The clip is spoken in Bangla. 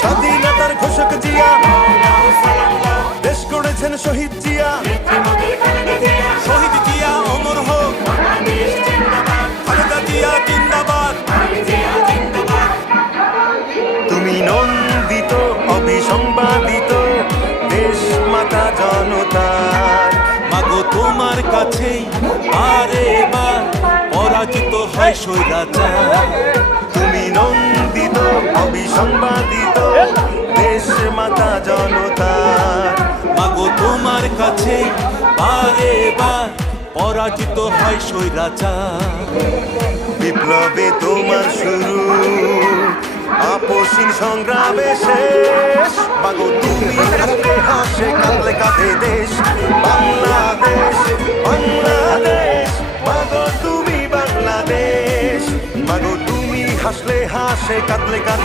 স্বাধীনতার ঘোষক জিয়া, দেশ গড়েছেন শহীদ জিয়া। শহীদ জিয়া অমর হোক, খালেদা জিয়া জিন্দাবাদ। তুমি নন্দিত অবিসংবাদিত দেশ মাতা জনতার। মাগো তোমার কাছেই বারে বার পরাজিত হয় স্বৈরাচার। তুমি নন্দিত অবিসংবাদিত দেশ মাতা জনতার। মাগো তোমার কাছেই বারে বার পরাজিত হয় স্বৈরাচার। বিপ্লবে তোমার শুরু, আপসীন সংগ্রামে শেষ। মাগো তুমি হাসলে হাসে, কাঁদলে কাঁদে দেশ বাংলাদেশ, বাংলাদেশ। মাগো তুমি বাংলাদেশ, মাগো তুমি হাসলে হাসে, কাঁদলে কাঁদে